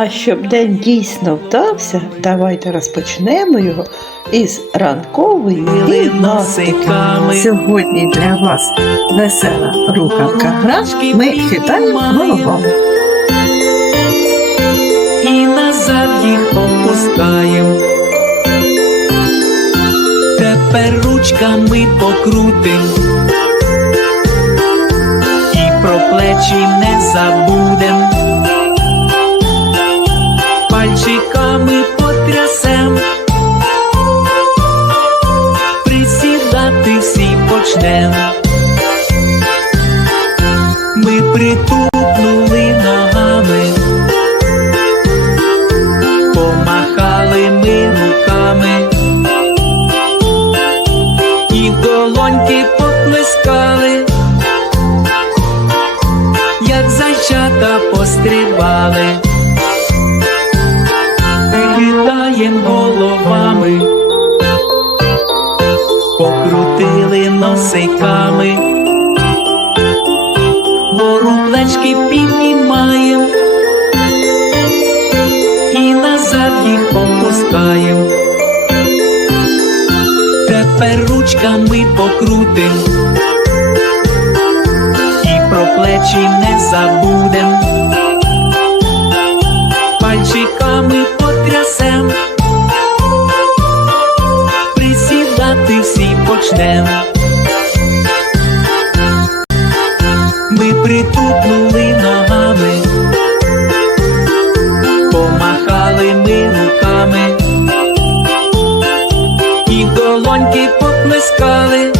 А щоб день дійсно вдався, давайте розпочнемо його із ранкової гімнастики. Сьогодні для вас весела руханка гра. Ми хитаємо головами. І назад їх опускаємо. Тепер ручками покрутим. І про плечі не забудем. Почнем. Ми притупнули ногами. Помахали ми руками і долоньки поплескали, як зайчата пострибали, Хитаєм гору плечки піднімаєм і назад їх опускаєм. Тепер ручками покрутим і про плечі не забудем. Пальчиками потрясем, присідати всі почнем. Притупнули ногами. Помахали ми руками. І долоньки поплескали,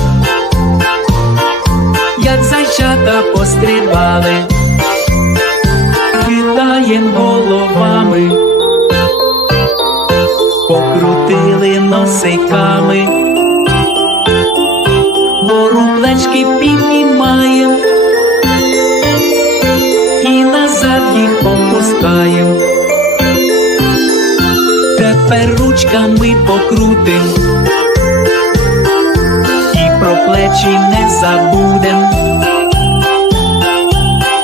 як зайчата пострибали, хитаєм головами, покрутили носиками, гору плечки піднімаєм опускаєм. Тепер ручками покрутим і про плечі не забудем.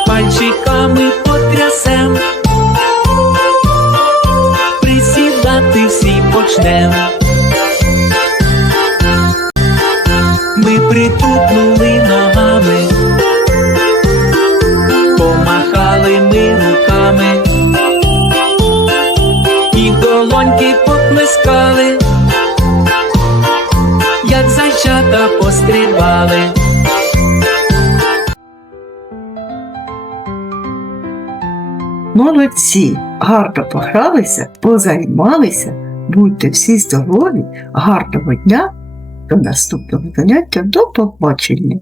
Пальчиками потрясем, присідати всі почнем. Зайчата пострибали. Молодці, гарно погралися, позаймалися, будьте всі здорові, гарного дня, до наступного заняття, до побачення.